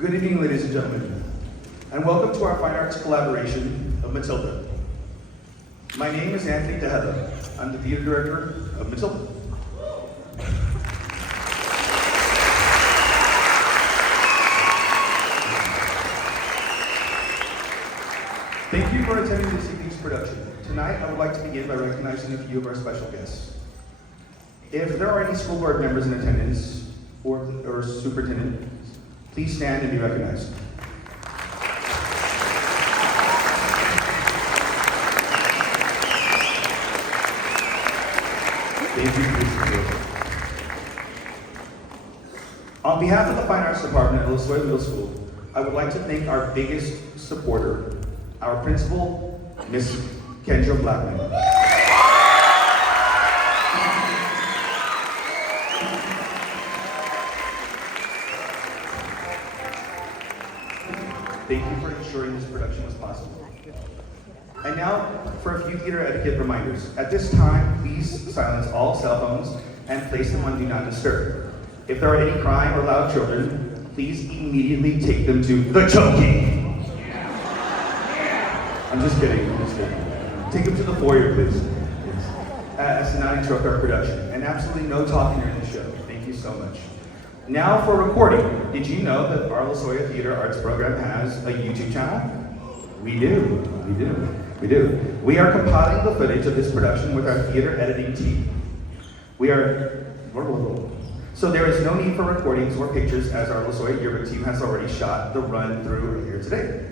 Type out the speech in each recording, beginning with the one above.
Good evening, ladies and gentlemen, and welcome to our fine arts collaboration of Matilda. My name is Anthony Tejeda. I'm the theater director of Matilda. Thank you for attending this evening's production. Tonight, I would like to begin by recognizing a few of our special guests. If there are any school board members in attendance or superintendent, please stand and be recognized. Thank you for your support. On behalf of the Fine Arts Department at Lozoya Middle School, I would like to thank our biggest supporter, our principal, Miss Kendra Blackman. Thank you for ensuring this production was possible. And now, for a few theater etiquette reminders. At this time, please silence all cell phones and place them on Do Not Disturb. If there are any crying or loud children, please immediately take them to the choking. I'm just kidding, Take them to the foyer, please. As to not interrupt our production. And absolutely no talking during the show. Thank you so much. Now for recording. Did you know that our Lozoya Theater Arts program has a YouTube channel? We do. We are compiling the footage of this production with our theater editing team. So there is no need for recordings or pictures as our Lozoya yearbook team has already shot the run through earlier today.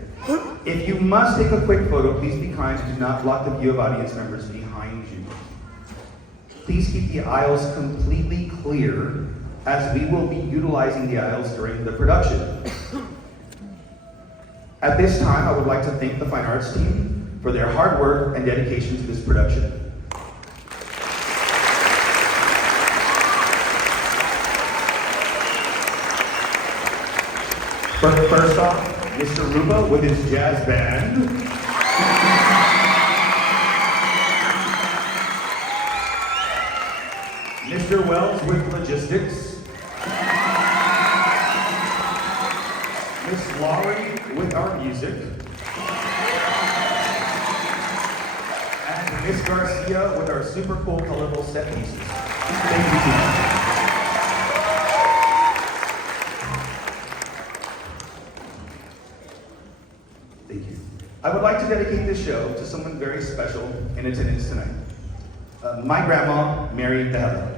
If you must take a quick photo, please be kind and do not block the view of audience members behind you. Please keep the aisles completely clear as we will be utilizing the aisles during the production. At this time, I would like to thank the Fine Arts team for their hard work and dedication to this production. First off, Mr. Ruba with his jazz band. Mr. Wells with logistics. Miss Laurie with our music. And Miss Garcia with our super cool, colorful set pieces. Thank you, team. Thank you. I would like to dedicate this show to someone very special in attendance tonight. My grandma, Mary Tejeda.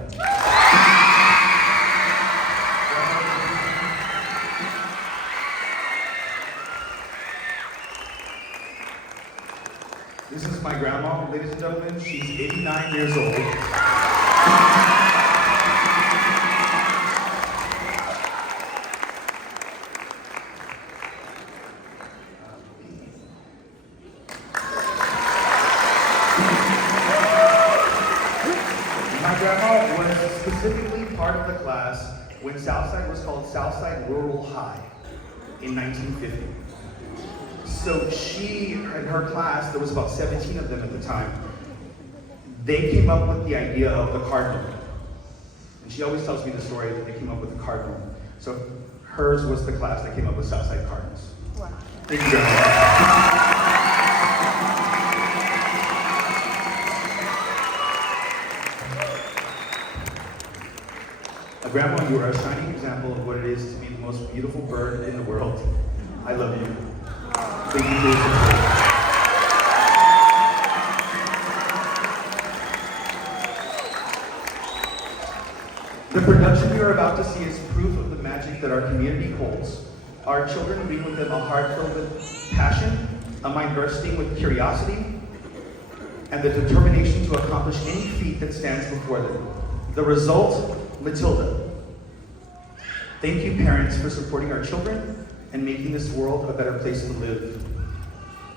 This is my grandma, ladies and gentlemen. She's 89 years old. My grandma was specifically part of the class when Southside was called Southside Rural High in 1950. So she and her class, there was about 17 of them at the time, they came up with the idea of the cardinal. And she always tells me the story that they came up with the cardinal. So hers was the class that came up with Southside Cardinals. Wow. Thank you, Grandma. Grandma, you are a shining example of what it is to be the most beautiful bird in the world. I love you. Thank you for your support. The production you are about to see is proof of the magic that our community holds. Our children bring with them a heart filled with passion, a mind bursting with curiosity, and the determination to accomplish any feat that stands before them. The result, Matilda. Thank you, parents, for supporting our children and making this world a better place to live.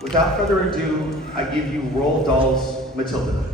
Without further ado, I give you Roald Dahl's Matilda.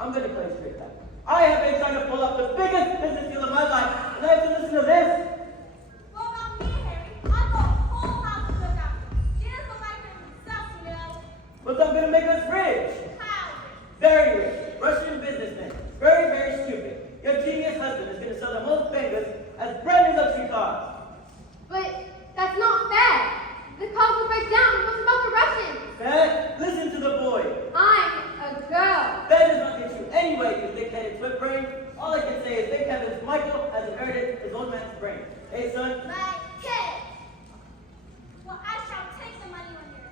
I'm going to tell you straight back. I have been trying to pull up the biggest business deal of my life, and I have to listen to this. What about me, Harry? I got a whole house to look after. She doesn't look like her himself, you know. But I'm going to make us rich. How? Very rich. Russian businessman. Very, very stupid. Your genius husband is going to sell the most bangers as brand new luxury cars. But that's not fair. The cars will break down. What about the Russians? Fair? Listen to the boy. I'm a girl. Fair does not get you anywhere, you thick-headed flip brain. All I can say is thank heavens Michael has inherited his old man's brain. Hey, son? My kid. Well, I shall take the money one year,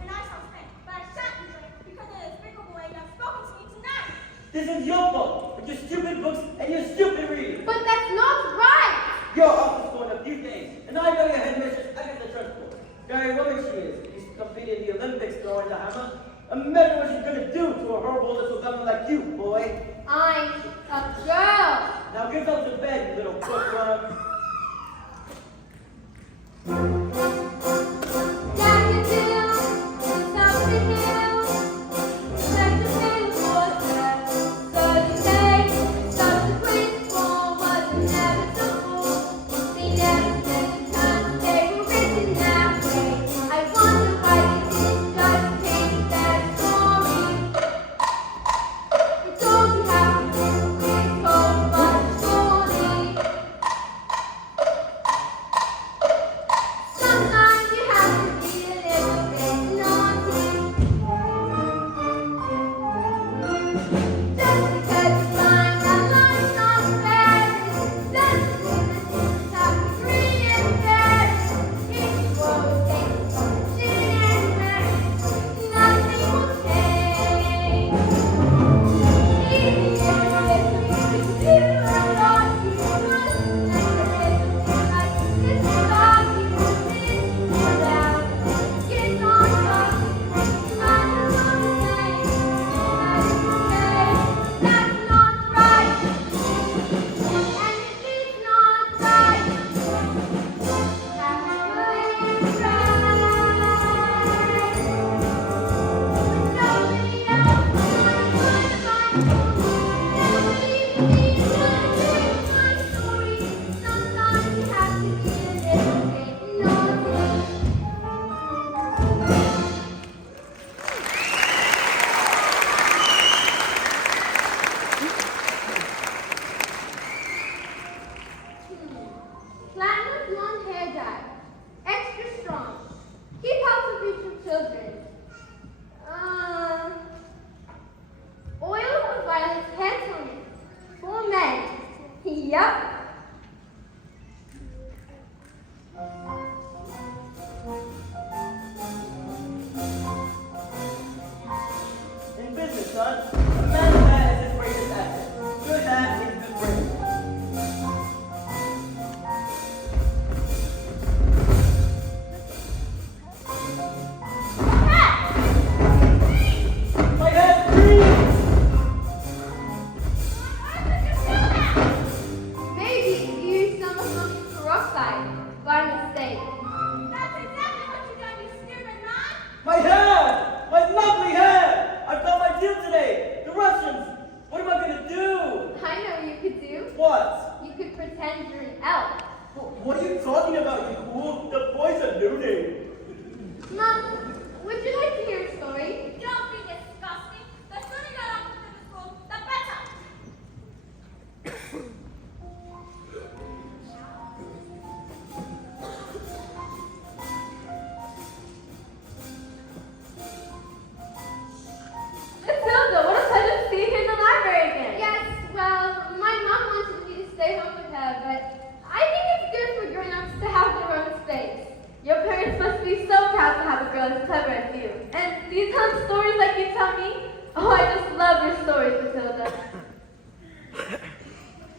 and I shall spend. But I shan't enjoy it because of this bigger boy that spoken to me tonight. This is your fault with your stupid books and your stupid reading. But that's not right. Your office for a few days, and I know your headmistress. I get the transport. Very woman she is. She's competed in the Olympics throwing the hammer. Imagine what she's gonna do to a horrible little dummy like you, boy. I'm a girl. Now get up to bed, you little bookworm.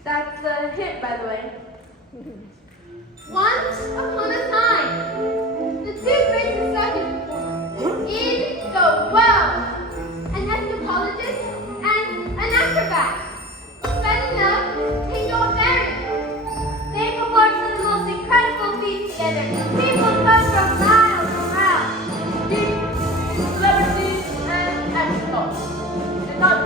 That's a hint, by the way. Once upon a time, the two greatest circus performers in the world, an anthropologist and an acrobat, fell in love and got married. They performed some of the most incredible feats together. People come from miles around. Celebrities and experts. And not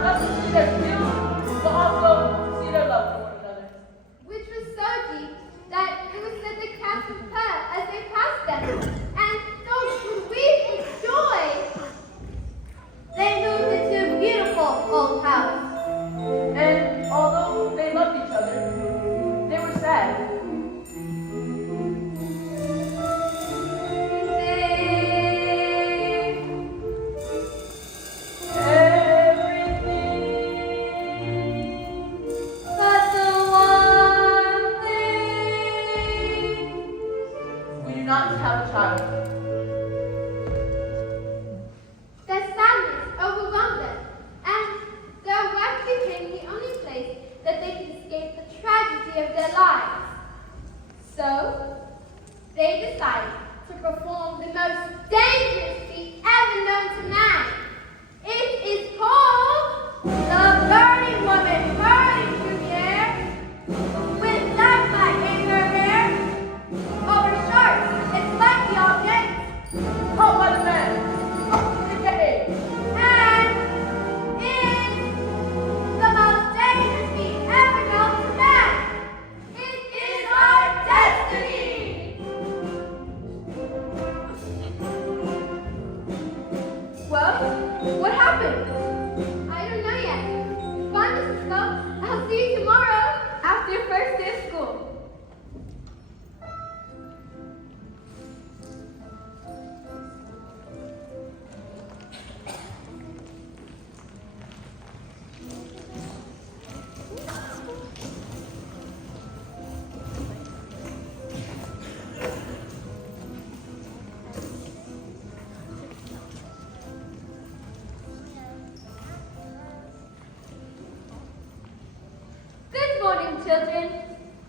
children.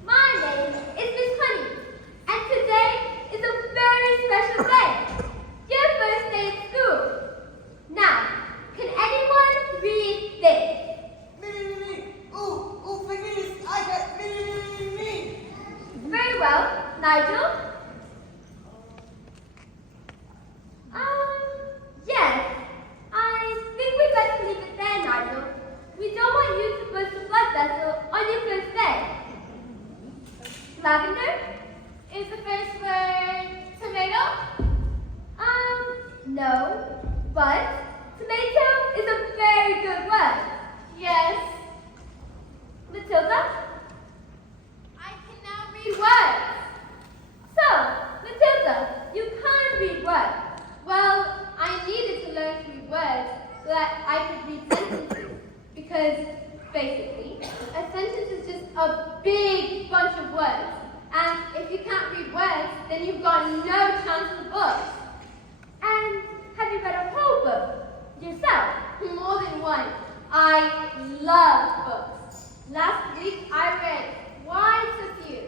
My name is Miss Honey, and today is a very special day. Your first day at school. Now, can anyone read this? Me. Ooh, please. I got me. Very well. Nigel? Yes. I think we'd better leave it there, Nigel. We don't want you to burst a blood vessel on your first day. Lavender? Is the first word tomato? No. But tomato is a very good word. Yes. Matilda? I can now read words. So, Matilda, you can't read words. Well, I needed to learn to read words so that I could read sentences. Because, basically, a sentence is just a big bunch of words. And if you can't read words, then you've got no chance for books. And have you read a whole book yourself? More than one. I love books. Last week, I read quite a few.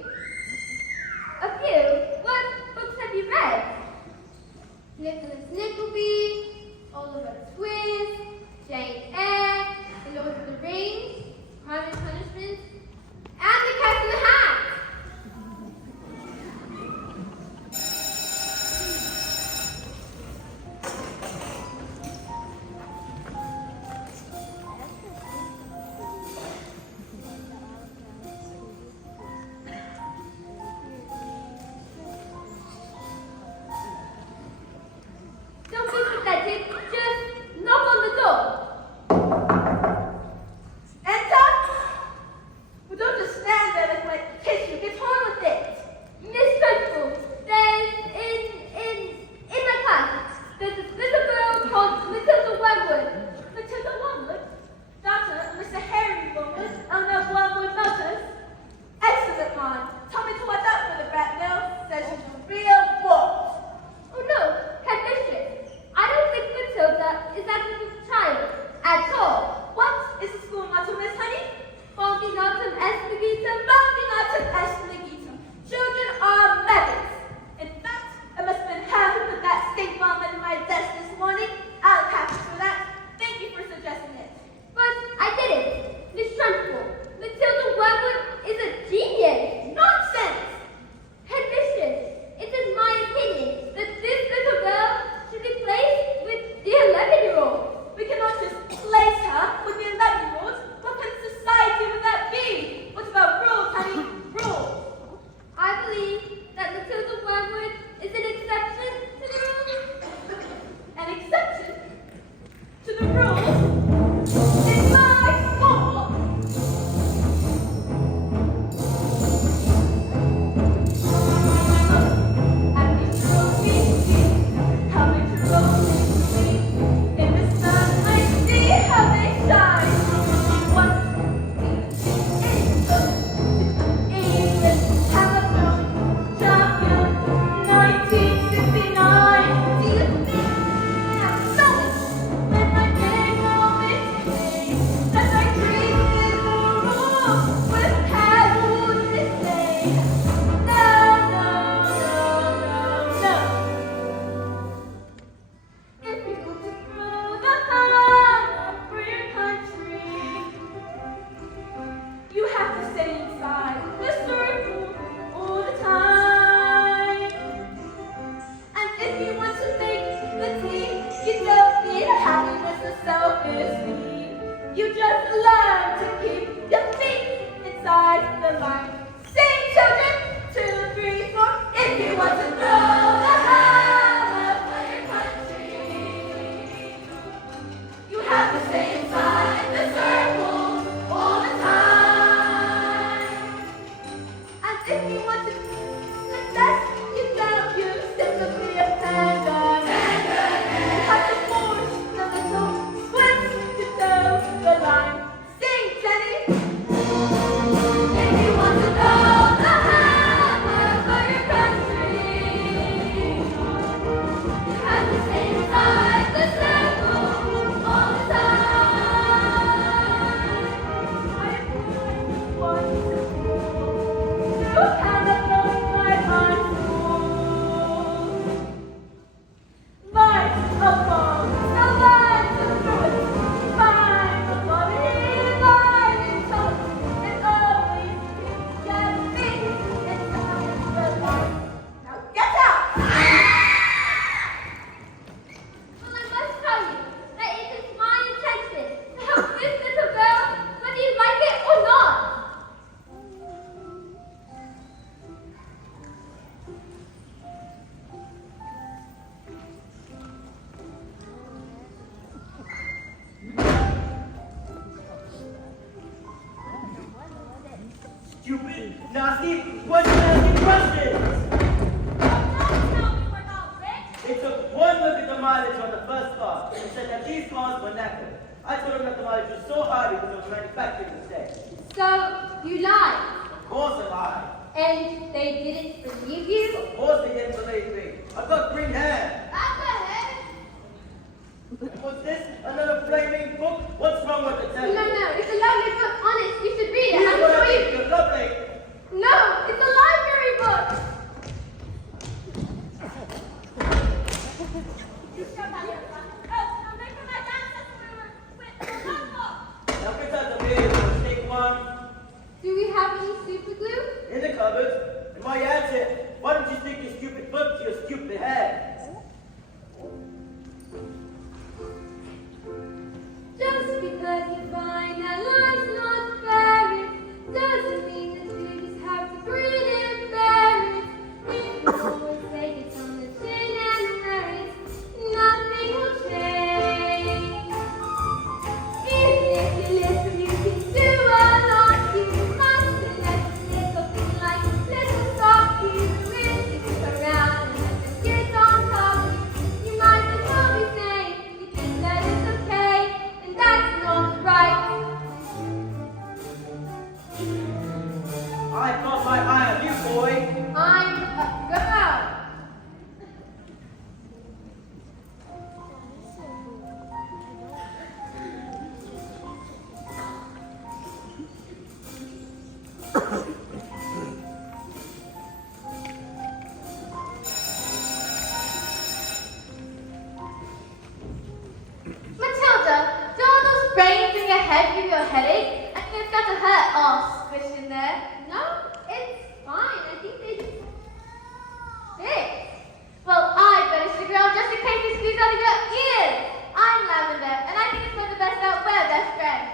A few? What books have you read? Nicholas Nickleby, Oliver Twist, Jane Eyre, The Lord of the Rings, Crime and Punishment, and The Cat in the Hat. Don't be pathetic, just knock on the door. Enter. Well, don't just stand there like my tissue. Get on with it. Miss Dreadful, there's in my class, there's this little girl called Matilda Wormwood. Matilda Wormwood, daughter of Mr. Harry Wormwood, owner of Wormwood Motors. Excellent, man. Tell me to watch out for the brat now. Says she's a real boss. Oh no, headmistress, I don't think Matilda is that type of child at all. What is the school motto, Miss Honey? Fombinatum est legitum. Fombinatum est legitum. Children are maggots. In fact, I must have been happy to put that stink bomb in my desk this morning. I'll pass you for that. Thank you for suggesting it. But I didn't. Miss Trunchbull, Matilda Wormwood is a genius. Nonsense! Headmistress, it is my opinion that this little girl should be placed with the 11-year-old. We cannot just place her with the 11-year-olds. What kind of society would that be? What about rules, honey? Rules. I believe that Matilda Wormwood is an exception to the rules. An exception to the rules in my school. And these rules see how they roll in the sun. I see how they shine. Once in the English Hamilton champion 1969. Do you think I'm so when I make all mistakes that I dream in the room with casual disdain? No. If you go to throw the hammer for your country, you have to stay inside the circle all the time. And if you want to make the team, you don't need happiness or self-esteem. You just learn to keep your feet inside the line. Sing, children, 2, 3, 4. If you want to throw the hammer for your country, you have to stay inside the circle all the time. And if you want to success, you don't use sympathy or tenderness. You have to force the little squibs to toe the line. Sing, Jenny. If you want to Nasty, what's the nasty questions? Don't tell me we're not rich. They took one look at the mileage on the first car and said that these cars were knackered. I told them that the mileage was so high because it was manufacturing mistake. So, you lied. Of course I lied. And they didn't believe you? Of course they didn't believe me. I've got green hair. That's a head. What's this? Another flaming book? What's wrong with the No, table? no, it's a lovely book. Honest, you should read it. Here's I'm what sure I think you... you're lovely. No, it's a library book. You shut that ear, son. Oh, I'm making my dance with the notebook. Now get out the bed. Take one Do we have any super glue? in the cupboard. And while you're at it, why don't you stick your stupid book to your stupid head? Just because you find that life's not fair, it doesn't mean that you just have to grin and bear it. If you always take it on the chin and wear it, nothing will change. Even if you listen, you can do a lot. You must let this little thing like a little stop you. If you stick around and let them get on top of you, you might as well be saying you think that it's okay, and that's not right. I've got my eye on you, boy. I'm a girl. Matilda, do all those brains in your head give you a headache? I think it's got to hurt all squished in there. No, it's fine. I think they just fit. Well, I better stick around just in case they squeeze out of your ears. I'm Lavender, and I think it's for the best that we're best friends.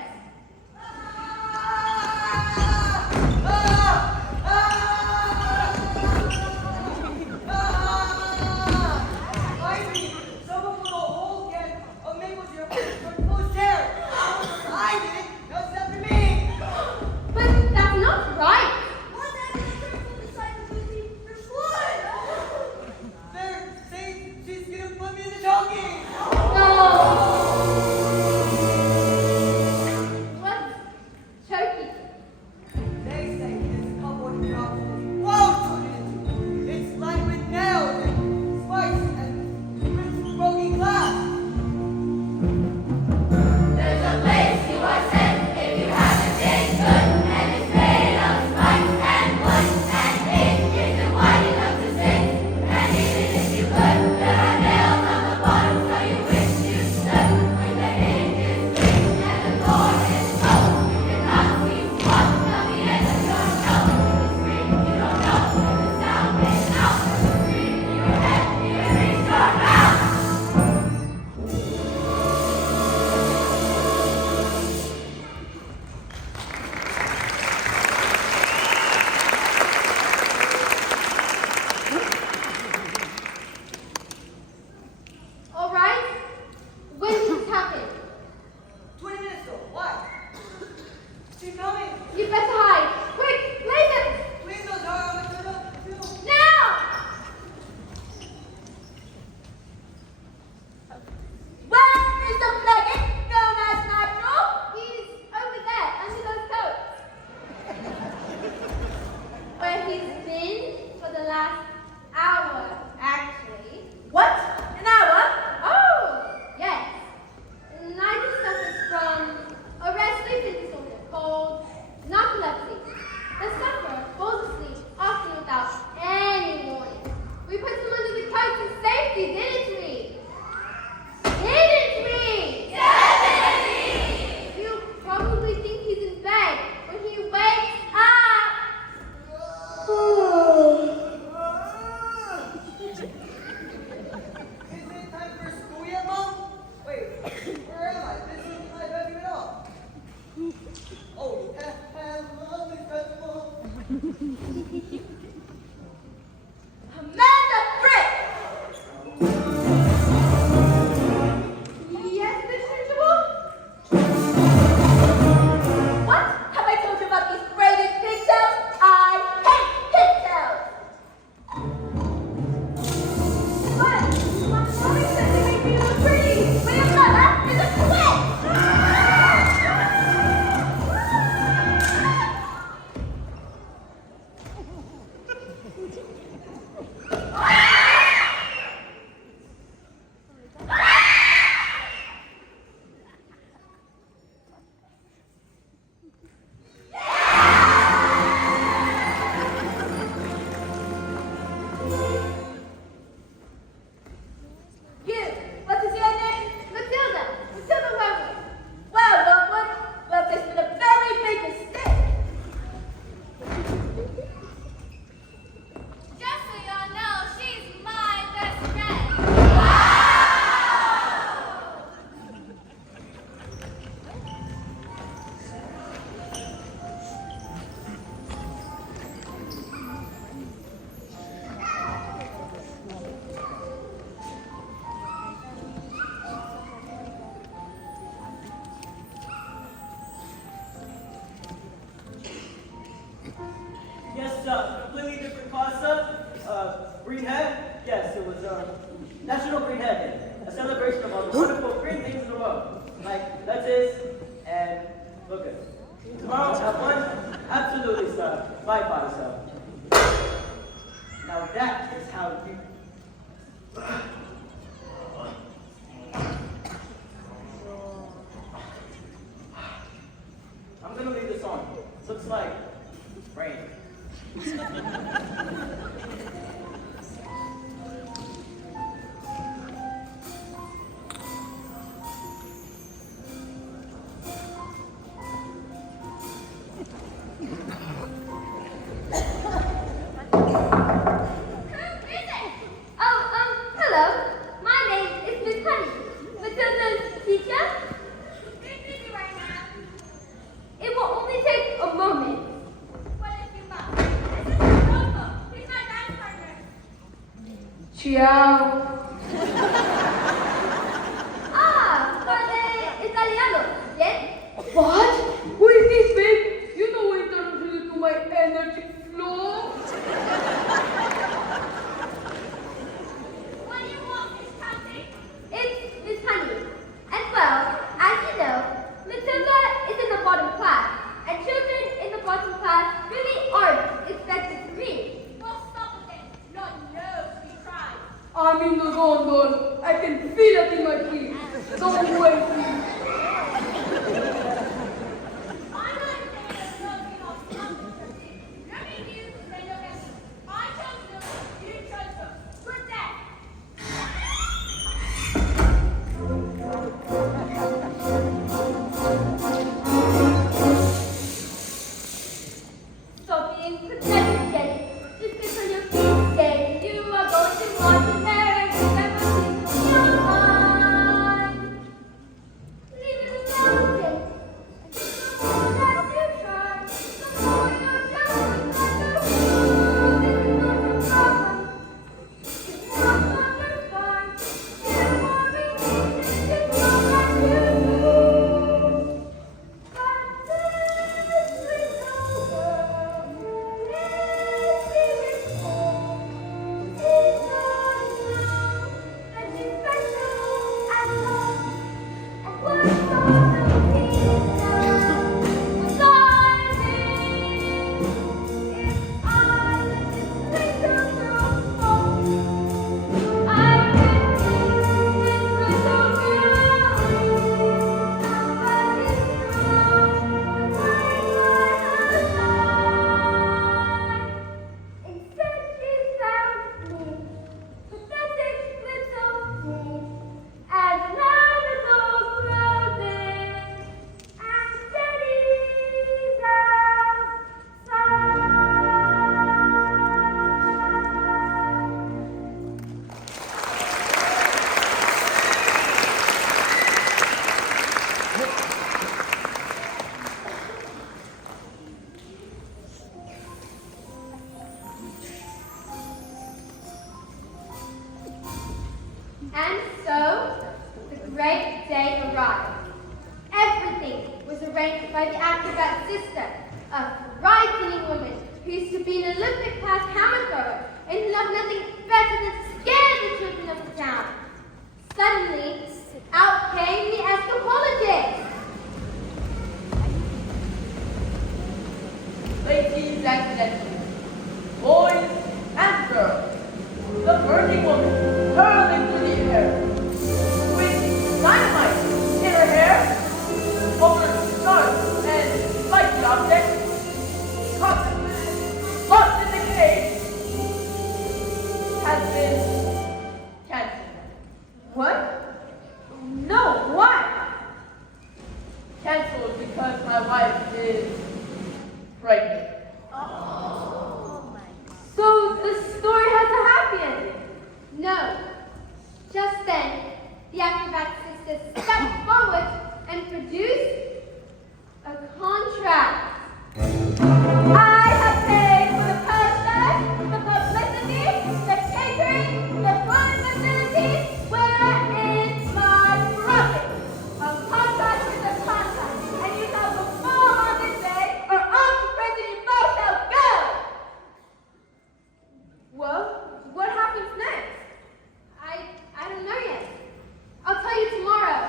Ivy, someone put a whole can of maple syrup in the full chair. I did it. That's up to me. But that's not right. Why that picture from the side of Lucy? You're slow. They're saying she's gonna put me in the donkey. No. Looks like rain. Who is it? Oh, hello. My name is Miss Honey. Matilda's teacher. Who's busy right now? It will only take a moment. What if you must? This is Rodolfo. He's my dance partner. Ciao. Padre italiano. Bien? What? Who is this, babe? You know it doesn't really to my energy flow. What do you want, Miss Conte? It's Miss Honey. And well, as you know, Matilda is in the bottom class, and children in the bottom class really aren't expected to read. Well, stop with it. Not knows we tried. I'm in the gondola. I can feel it in my feet. Don't wait, please. I'm not saying there's nothing else coming. Let me you say no against me. I chose no, you chose no. Good day. Stop being pathetic, Jenny. Just sit on your feet, Jenny. You are going to want to marry whoever sings in your mind. Leave it alone, Jenny. I think the more that you try, the more you're just another fool. This is not your problem. It's not your fine. Get more reasons, it's not what you do. But this little girl lives in home. She's not alone, and she's special at home. And we're gonna be with darling. If I let this little girl fall, I can make this little girl somebody strong, like my Instead she found me, pathetic little me, as another door closes, and steadies outside. And so, the great day arrived. Everything was arranged by the acrobat sister, a frightening woman who used to be an Olympic class hammer thrower and who loved nothing better than to scare the children of the town. Suddenly, out came the escapologist. Ladies and gentlemen, boys and girls, the burning woman hurling through the air with dynamite in her hair, over sharp and spiky objects, caught lost in the cage, has been canceled. What? No, why? Canceled because my wife is pregnant. So the story has a happy ending? No. Just then, the acrobat sister stepped forward and produced a contract. I have paid for the posters, the publicity, the catering, the fund facilities. Where is my profit? A contract is a contract, and you shall perform on this day, or off to prison you both shall go. Well, what happens next? I don't know yet. I'll tell you tomorrow.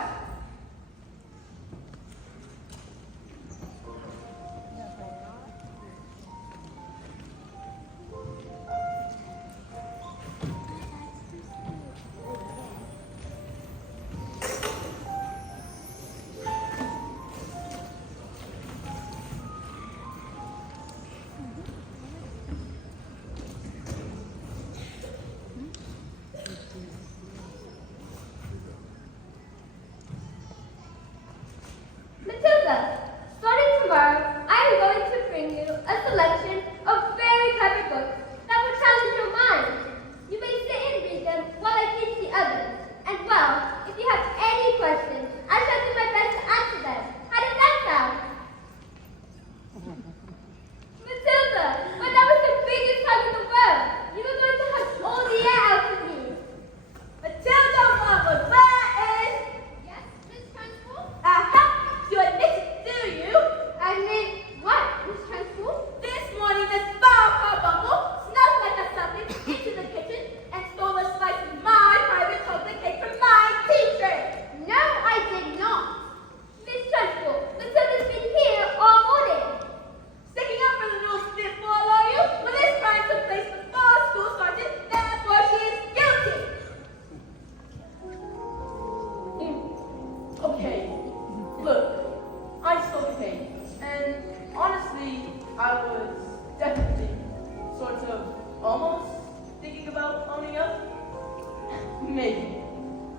And honestly, I was definitely sort of almost thinking about owning up. Maybe.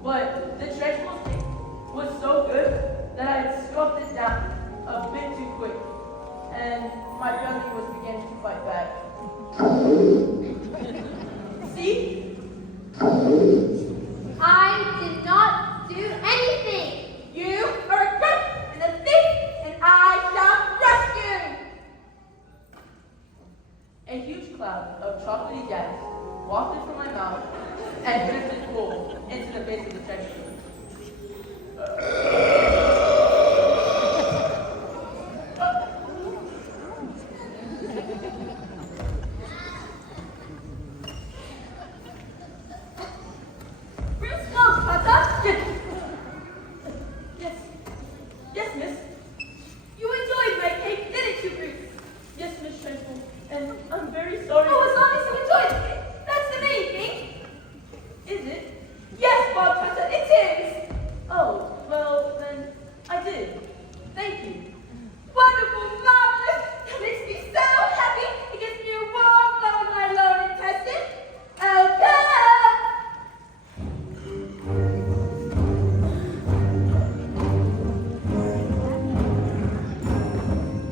But the treasurer's cake was so good that I had scoffed it down a bit too quick. And my belly was beginning to fight back. See? I did not do anything. You are a crook and a thief, and I shall crush you. A huge cloud of chocolatey gas wafted from my mouth and drifted full into the face of the treasurer. Bruce Falk, Papa. Yes. Yes, miss. You enjoyed my cake, didn't you, Bruce? Yes, Miss Shameful. And I'm very sorry. Oh, as long as you enjoyed it, that's the main thing. Is it? Yes, Bob Papa, it is. Oh, well, then I did. Thank you. Wonderful, marvelous. That makes me so happy. It gives me a warm glow in my lower intestine. Okay.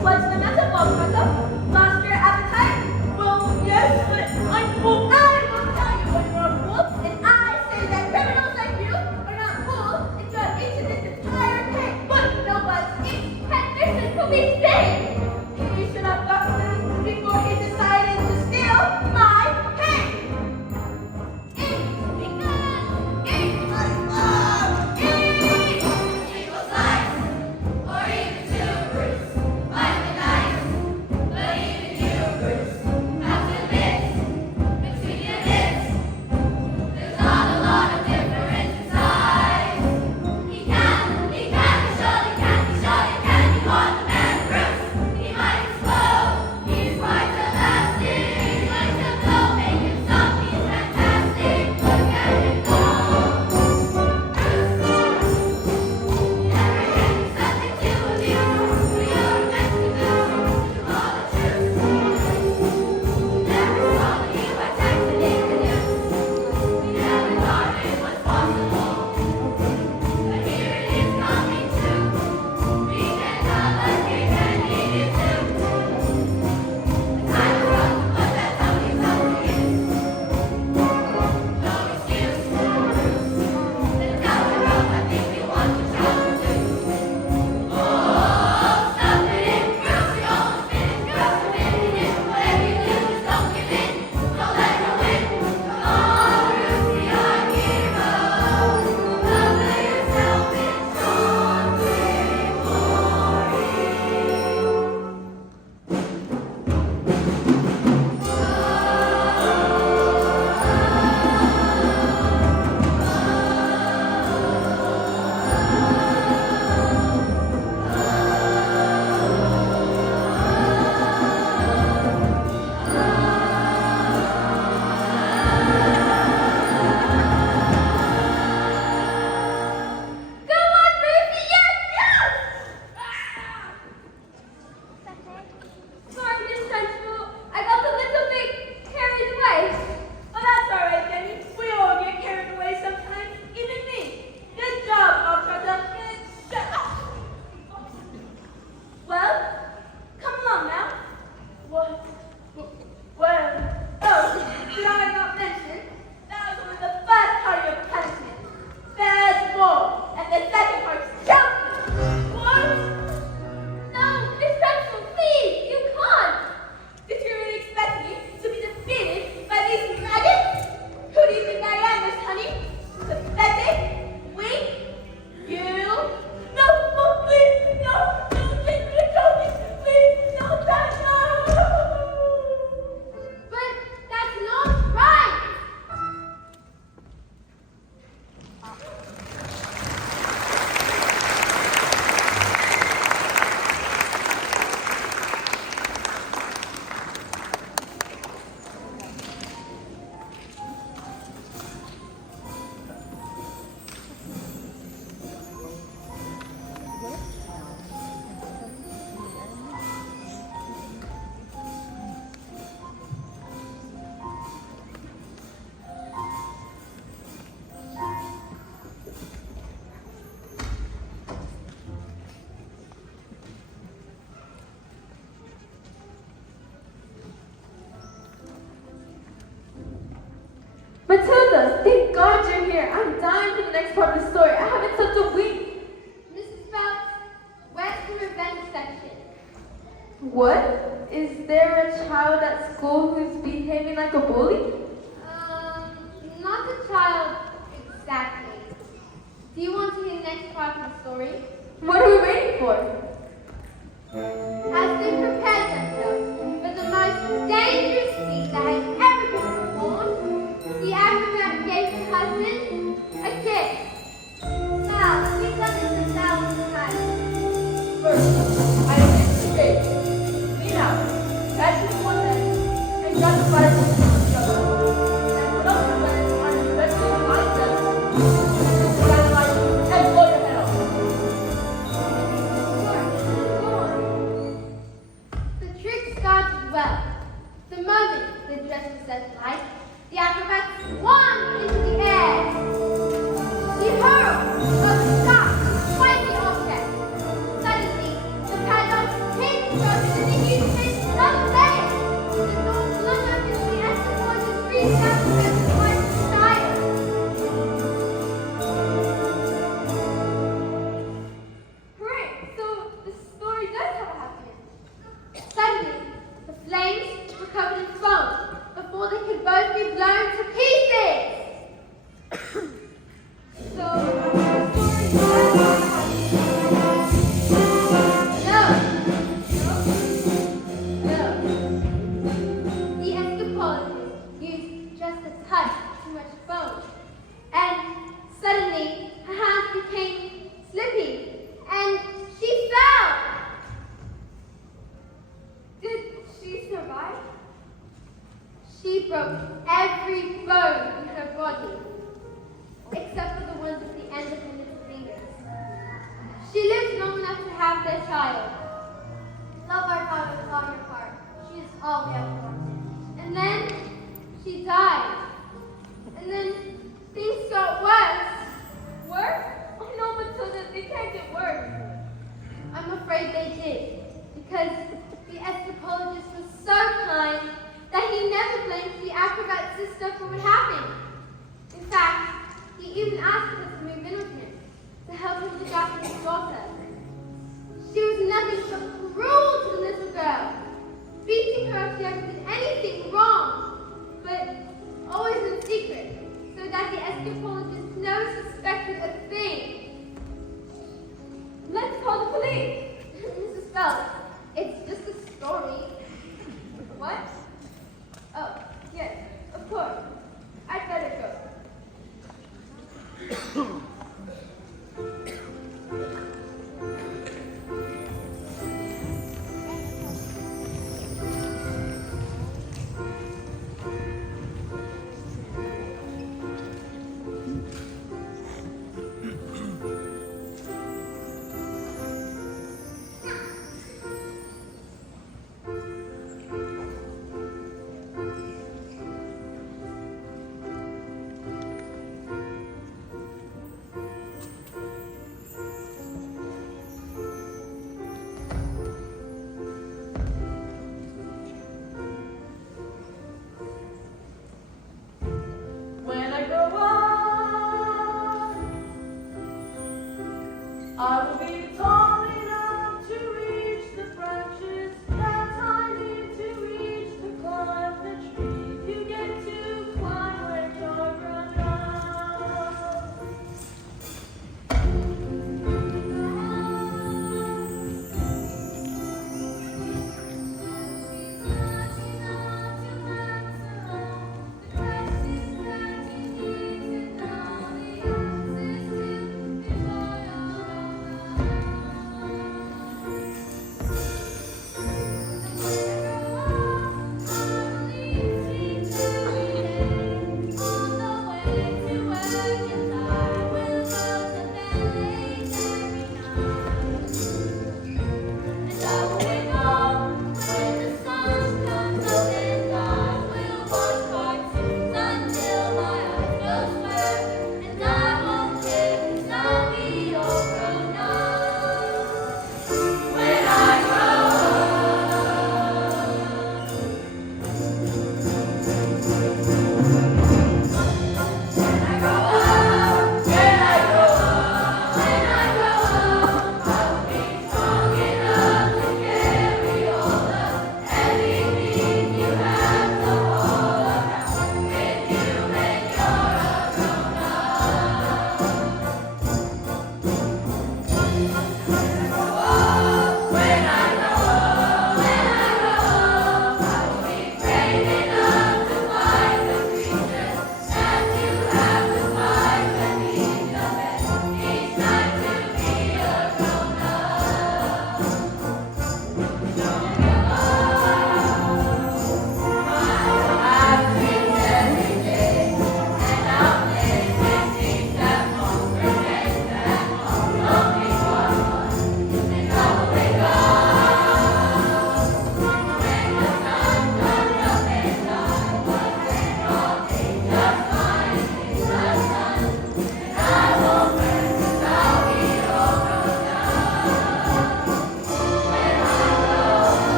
What's the matter, Bob Papa? Lost your appetite? Well, yes, but I'm full. I will tell you when you're a fool, and I say that criminals like you are not fools and you have eaten this entire cake. But no buts. It's Henderson who we stay. He should have gotten that before he decided to steal my cake. Eat, because eat, eat. Single slice, or even two, Bruce, might be nice. But even you, Bruce, have to admit, between your lips, there's not a lot of difference in size. He can be surely can be more than man, Bruce. What? Is there a child at school who's behaving like a bully? Not a child exactly. Do you want to hear the next part of the story? What are we waiting for? As they prepared themselves for the most dangerous feat that has ever been performed, the acrobat gave her husband a kiss. Now, we've done this 1,000 times. First, I am face. Lean out, catch with one hand, and grab the Bible with the other. And put up your hands on your best mindset. Dynamite and blow your head off. Go on. The trick started well. The moment the dress was set light, the acrobat swung into the air. She hurled a sharp, spiky object. Suddenly, the padlock hit her in the huge face of leg. The door flung open and the escort breathed out the rest of my child. Hooray! So the story does have a happy end. Suddenly, the flames were covered in foam before they could both be blown to pieces. So the story does have a happy No. The escapologist used just a touch too much foam, and suddenly her hands became slippy, and she fell. Did she survive? She broke every bone in her body, except for the ones at the end of her little fingers. She lived long enough to have their child. Love our father with all your heart. She is all we ever wanted. And then she died. And then things got worse. Worse? Oh no, Matilda, they can't get worse. I'm afraid they did, because the escapologist was so kind that he never blamed the acrobat sister for what happened. In fact, he even asked her to move in with him to help him look after his daughter. She was nothing but cruel to the little girl, beating her if she ever did anything wrong, but always in secret, so that the escapologist never suspected a thing. Let's call the police. Mrs. Phelps, it's just a story. What? Oh, yes, of course. I'd better go.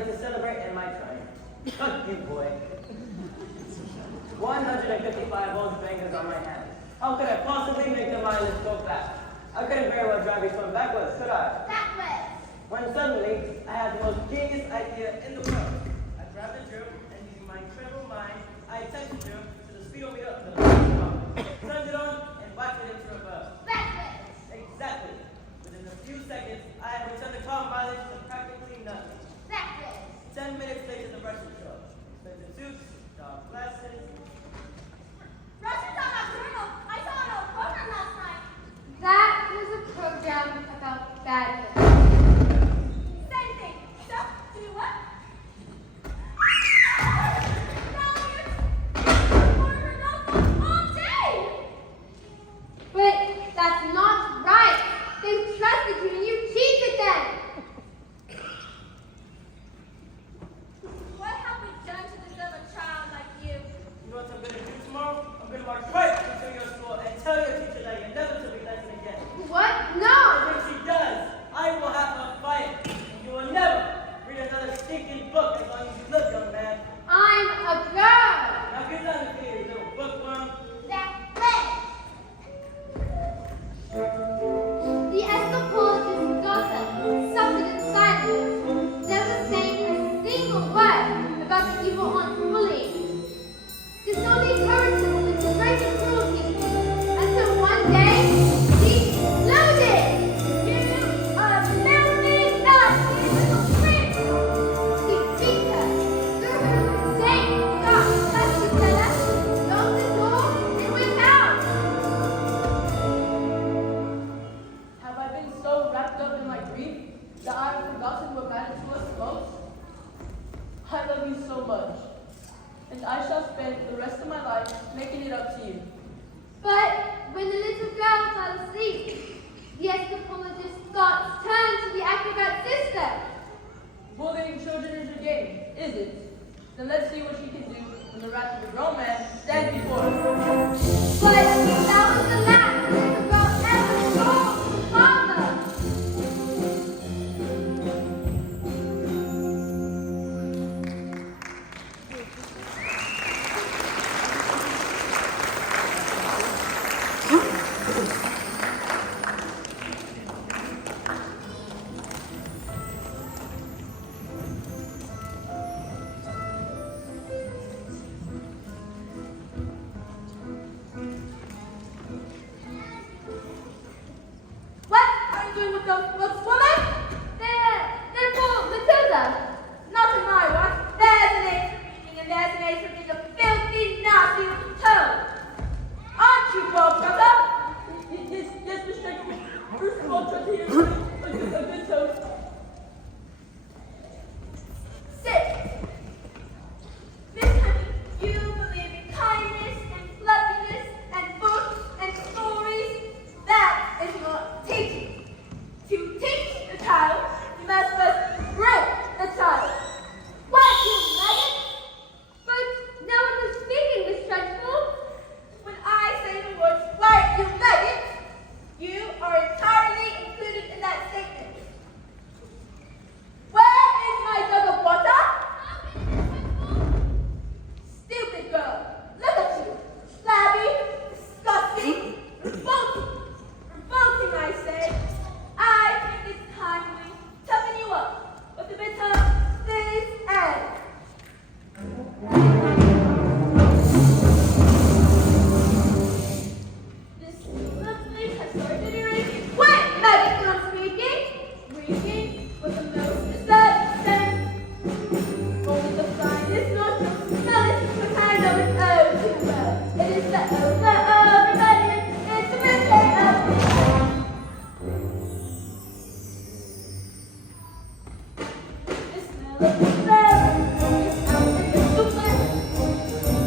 ready to celebrate in my train. Fuck you, boy. 155 old fingers on my hand. How could I possibly make the mindless go fast? I couldn't very well drive each one backwards, could I? Backwards. When suddenly, I had the most genius idea in the world. I grabbed a drill, and using my incredible mind, I attached the drill to the speedometer of the bus, turned it on, and wiped it into reverse. Backwards. Exactly. Within a few seconds, I had returned the car mileage to practically nothing. Backwards. 10 minutes later, the Russian show. Expensive suits, dark glasses. Russians are nocturnal. I saw an old program last night. That was a program about badness. Same thing. So, do what? All day. But that's not right. They trusted you and you cheated them. What have we done to deserve a child like you? You know what I'm going to do tomorrow? I'm going to march right into your school and tell your teacher that you're never to be lesson again. What? No. And if she does, I will have a fight. You will never read another stinking book as long as you live, young man. I'm a girl. Now get down to here, you little bookworm. Backwards. The escapologist's daughter suffered in silence, never saying a single word about the evil aunt's bullying. This only encouraged him with the greatest cruelty, until one day she exploded. You are a filthy, nasty little freak. He beat her, threw her into the sink, touched each other, locked the door, and went out. Have I been so wrapped up in my grief that I have forgotten what matters to us most? I love you so much, and I shall spend the rest of my life making it up to you. But when the little girl fell asleep, the escapologist's thoughts turned to the acrobat's sister. Bullying children is your game, is it? Then let's see what she can do when the wrath of a grown man stands before her. But that was the last the little girl ever saw her father. What are you doing with those books, woman? They're for Matilda. Not in my watch. There's an age for reading, and there's an age for being a filthy, nasty little toad. Aren't you, Globetrotter? Yes, Mr. Bruce Globetrotter here. A good toad. Sit. Miss Honey, you believe in kindness and fluffiness and books and stories. That is not teaching. To teach the child, you must first break the child. What, you maggot? But no one was speaking, Miss Dreadful. When I say the words, "Quiet, you maggot," you are entirely included in that statement. Where is my jug of water? Stupid girl. Look at you. Flabby, disgusting, revolting. Revolting, I say. I think it's time we toughen you up with a bit of this egg. This lovely historically reading. Wait, maggot, I'm speaking. Reading with the most deserved sense. Only the finest nostrils smell it, but I know it oh too well. It is the rebellion. It's a mandate of the smell of the flower is out in the super,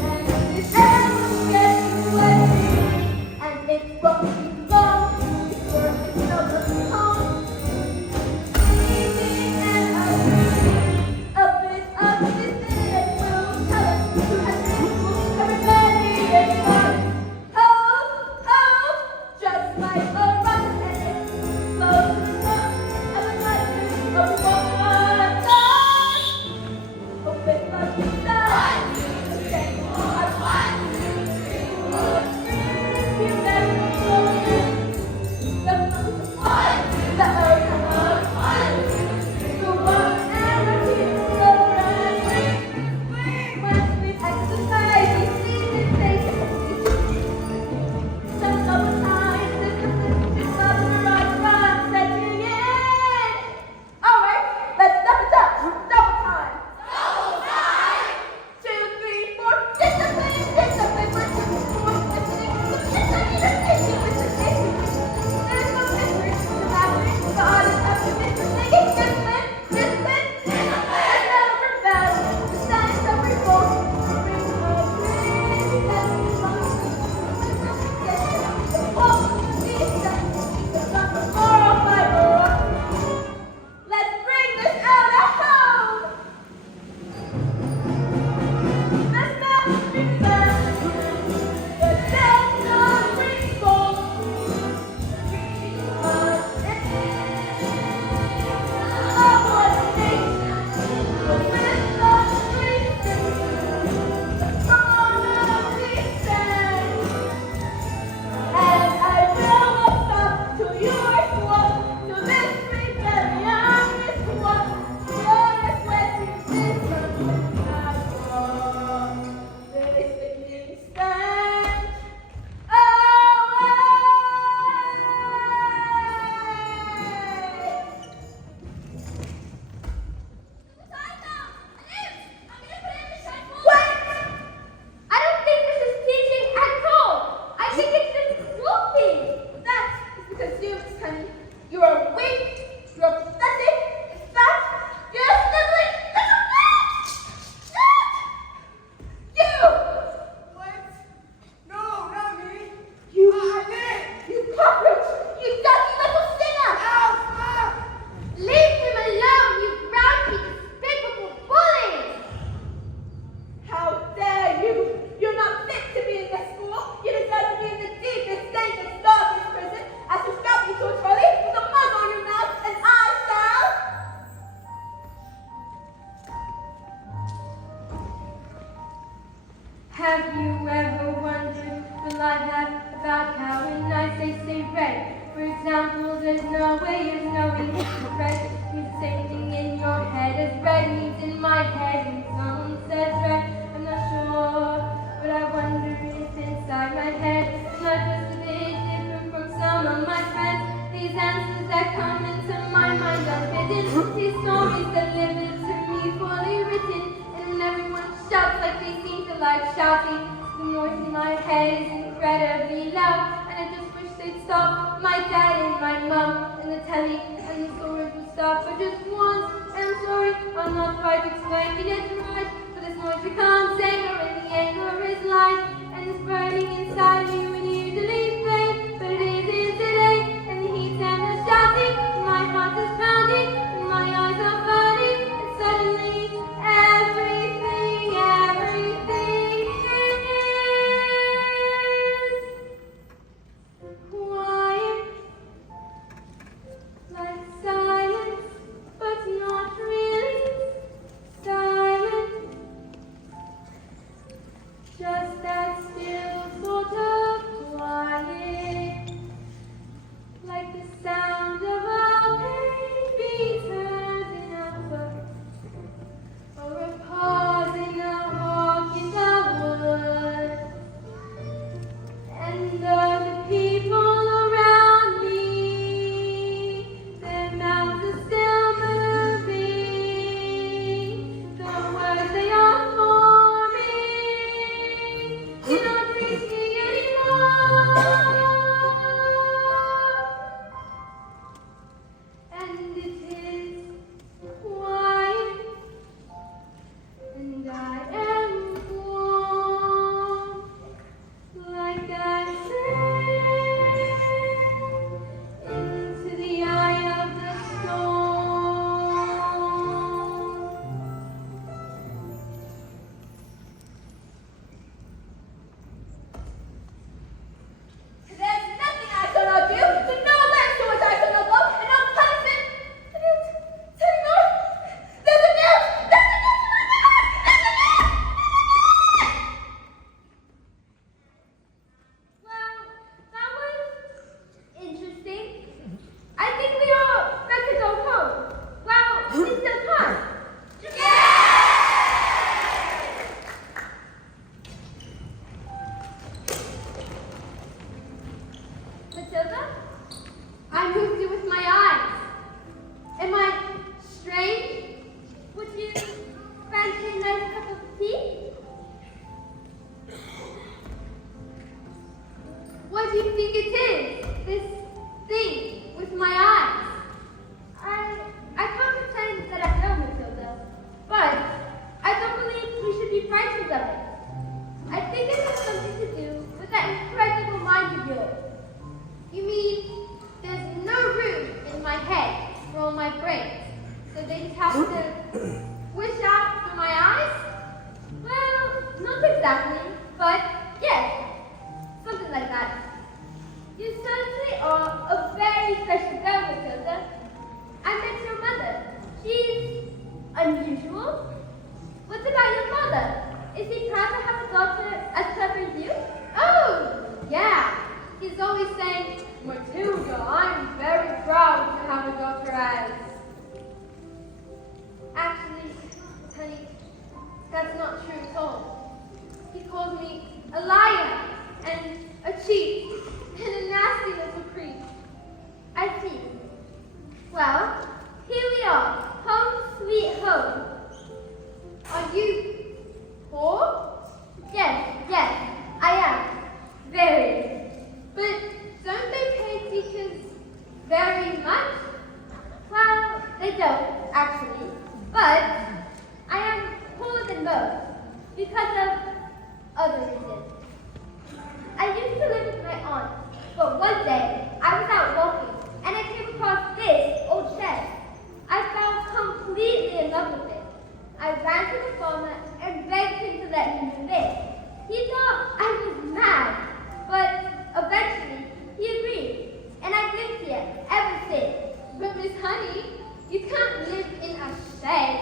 and this air will get away, and it won't be long before it smells of home. Evening and a bit of this dead will tell us who has been everybody is one. Ho, ho, just like a rotten head, close to the sun, and the lightning of the water. Have you ever wondered the life about how when I say red? For example, there's no way of knowing if red means the same thing in your head as red means in my head. When someone says red, I'm not sure, but I wonder if inside my head it's not just a bit different from some of my friends. These answers that come into my mind unbidden, these stories delivered to me fully written, and everyone shouts like they seem to like shouting. The noise in my head is incredibly loud, and I just wish they'd stop. My dad and my mom and the telly and the stories would stop for just once. And I'm sorry, I'm not trying to explain it right, but this noise becomes anger, and the anger is light, and it's burning inside you and usually fade, but it isn't today. And the heat and the shouting, my heart is pounding, and my eyes are burning, and suddenly everything is quiet, like silence, but not really silent. Just that still sort of quiet, like the sound of a page being turned in a book, or a pause in a walk in the woods. And the people around me, their mouths are still moving, the words they are forming, do not reach me anymore. And it is quiet, and I am warm, like I said, into the eye of the storm. There's nothing I cannot do, to no length to which I cannot go, and no punishment. And it's turning on. There's a note! There's a note to my heart! There's a note! Well, that was interesting. I think we all got to go home. Well, it's still time. Matilda, I moved you with my eyes. Am I strange? Would you fancy a nice cup of tea? What do you think it is? This thing with my eyes? I can't pretend that I know, Matilda, but I don't believe we should be frightened of it. I think it has something to do with that incredible mind of yours. You mean there's no room in my head for all my brains, so they just have to wish out through my eyes? Well, not exactly, but yes, something like that. You certainly are a very special girl, Matilda. I met your mother. She's unusual. What about your father? Is he proud to have a daughter as clever as you? Oh, yeah. He's always saying, Matilda, I'm very proud to have a daughter as. Actually, honey, that's not true at all. He calls me a liar and a cheat and a nasty little creep. I see. Well, here we are, home sweet home. Are you poor? Yes, I am. Very. But don't they pay teachers very much? Well, they don't, actually. But I am poorer than most because of other reasons. I used to live with my aunt, but one day I was out walking and I came across this old shed. I fell completely in love with it. I ran to the farmer and begged him to let me move in. He thought I was mad, but eventually he agreed, and I've lived here ever since. But Miss Honey, you can't live in a shed.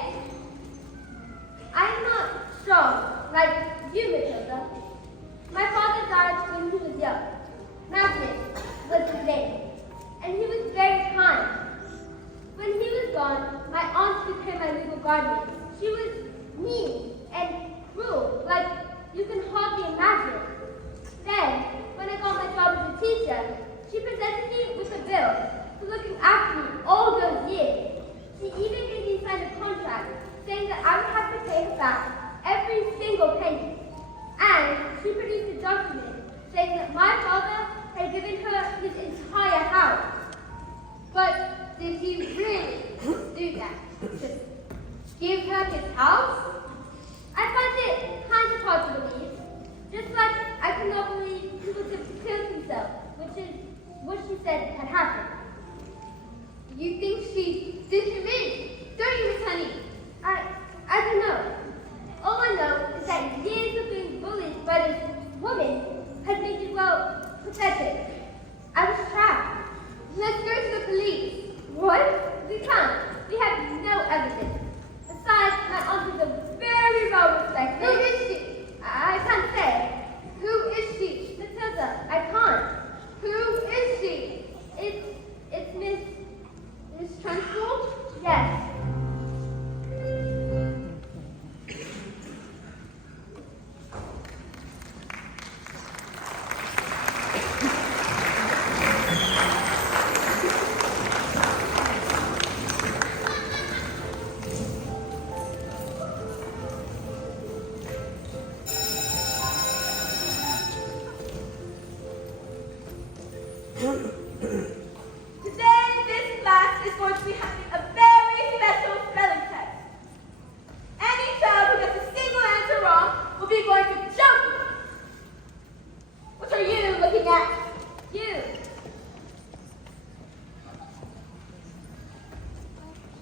I'm not strong like you, Matilda. guardian. She was mean and cruel, like you can hardly imagine. Then, when I got my job as a teacher, she presented me with a bill for looking after me all those years. She even made me sign a contract saying that I would have to pay her back every single penny. And she produced a document saying that my father had given her his entire house. But did he really do that? Just give her his house? I find it kind of hard to believe. Just like I cannot believe he would have killed himself, which is what she said had happened. You think she did him in, don't you, Miss Honey? I don't know. All I know is that years of being bullied by this woman had made me, well, pathetic. I was trapped. Let's go to the police. What? We can't. We have no evidence. Besides, my aunt is a very well respected. Who is she? I can't say. Who is she? Matilda, I can't. Who is she? It's Miss Trunchbull? yes. Today, this class is going to be having a very special spelling test. Any child who gets a single answer wrong will be going to jump. What are you looking at? You.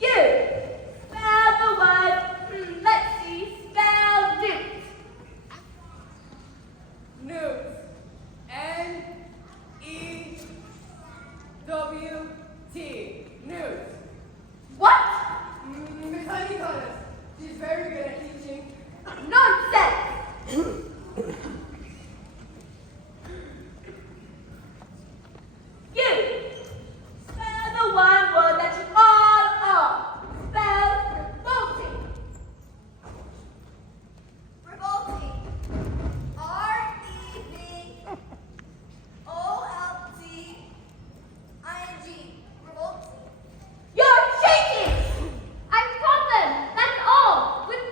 You. Spell the word, let's see, spell newt. News. N-E-W-T. News. What? Miss Honey taught us. She's very good at teaching. Nonsense. You. Spell the one word that you all are. Spell revolting. Revolting. R-E-V-O-L-T-I-N-G. Revolting. You're cheating. I've taught them. That's all. With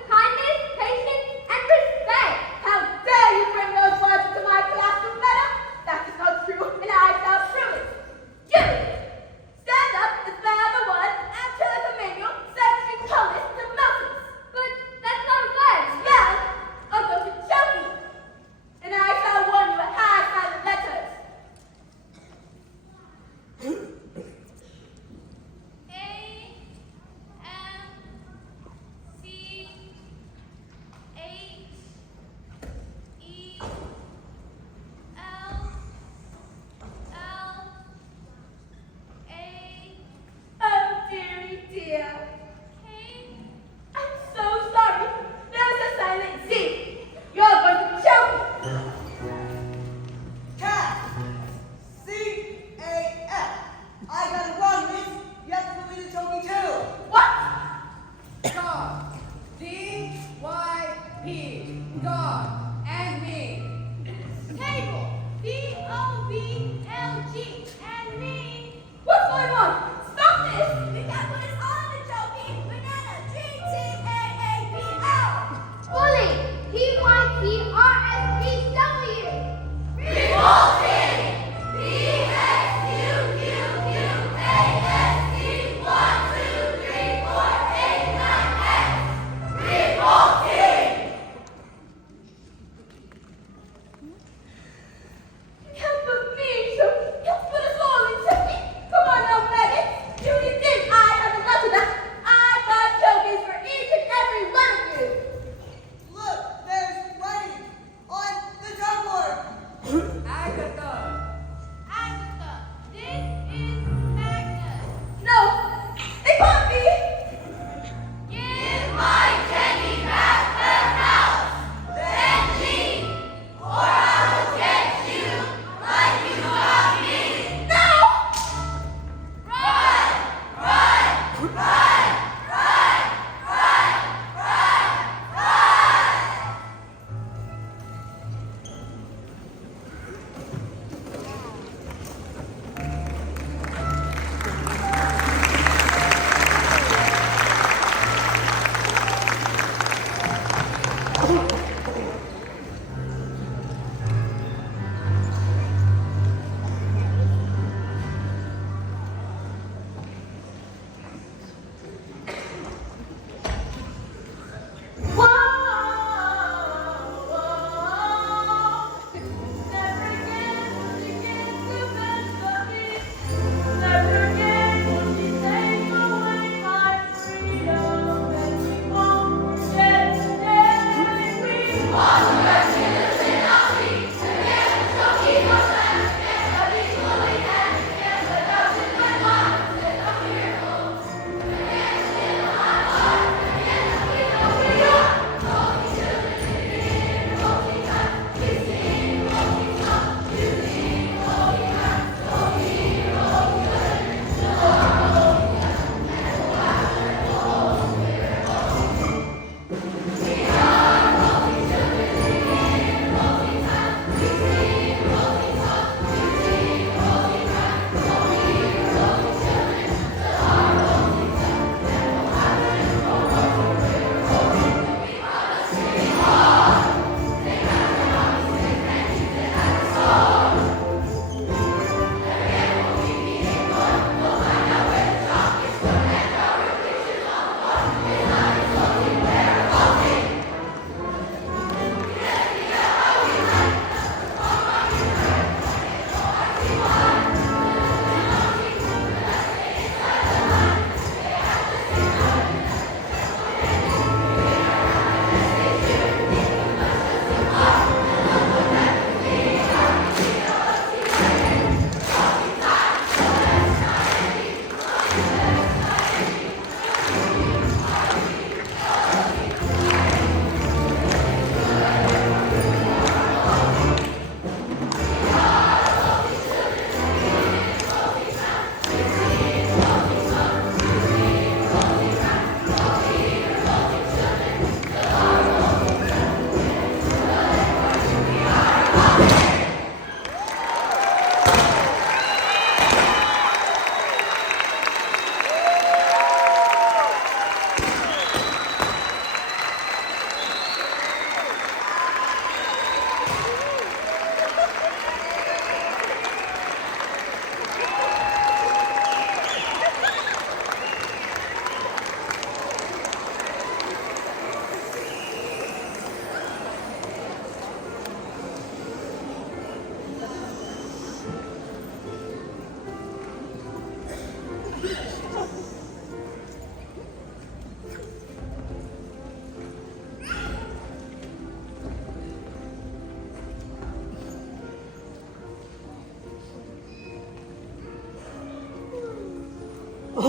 A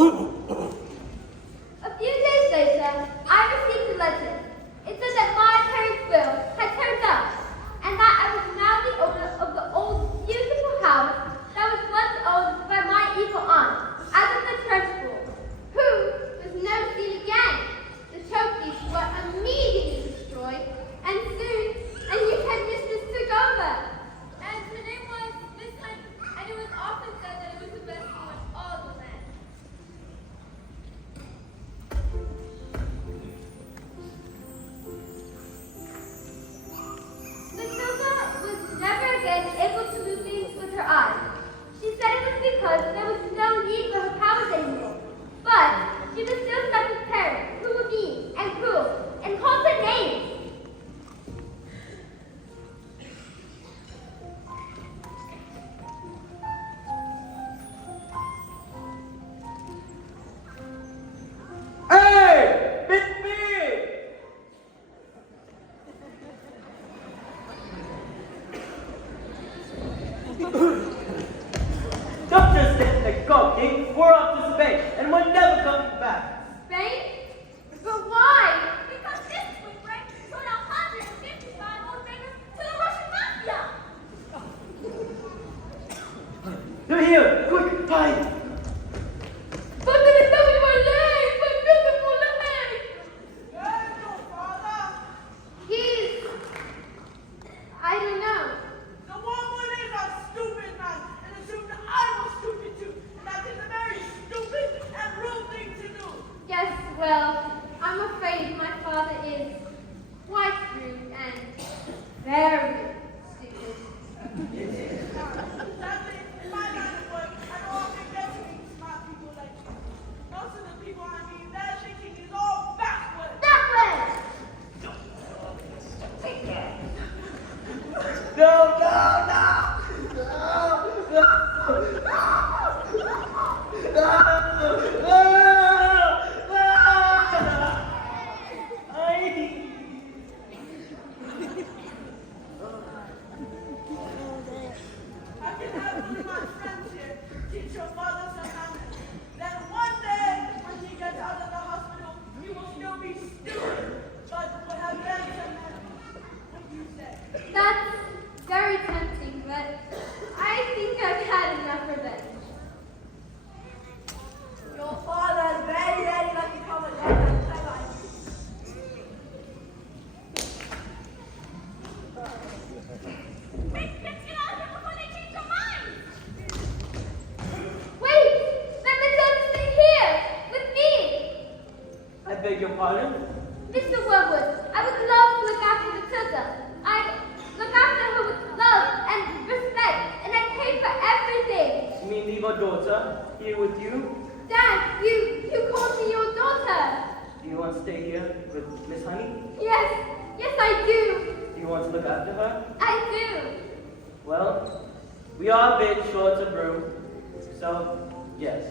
few days later, I received a letter. It said that my parents' will had turned up, and that I was now the owner of the old, beautiful house that was once owned by my evil aunt, as of the church school, who was never seen again. The trophies were immediately destroyed, and soon a new headmistress took over. And her name was Miss Hunt, and it was often said that it was the best school in all the land. Matilda was never again able to do things with her eyes. She said it was because there was no need for her powers anymore. But she was still stuck with parents who were mean and cruel and called her names. Hey! It's me! Don't just sit there gawking. We're off to Spain, and we're never coming back. Spain? But why? Because this spring sold 155 old fingers to the Russian mafia. They're here! Quick, hide! But there is something my legs, my beautiful legs! Where's your father? He's... I don't know. The woman is a stupid man and assumed that I was stupid too. And that is a very stupid and rude thing to do. Yes, well, I'm afraid my father is quite rude and very stupid. Sadly, in my line of work, I don't often get to meet smart people like you. Most of the people I meet, their thinking is all backwards. Backwards! I can have one of my friends here teach your father some manners. Then one day, when he gets out of the hospital, he will still be stupid, but will have learned some manners. What do you say? That's very tempting, but I think I've had enough revenge. Your father is very, very lucky to come a long time like you. Quick, let's get out of here before they change their minds! Wait! Let Matilda stay here! With me! I beg your pardon? Mr. Wormwood, I would love to look after Matilda. I'd look after her with love and respect, and I'd pay for everything. You mean leave our daughter here with you? Dad, you called me your daughter. Do you want to stay here with Miss Honey? Yes, I do. Do you want to look after her? I do. Well, we are a bit short of room, so yes.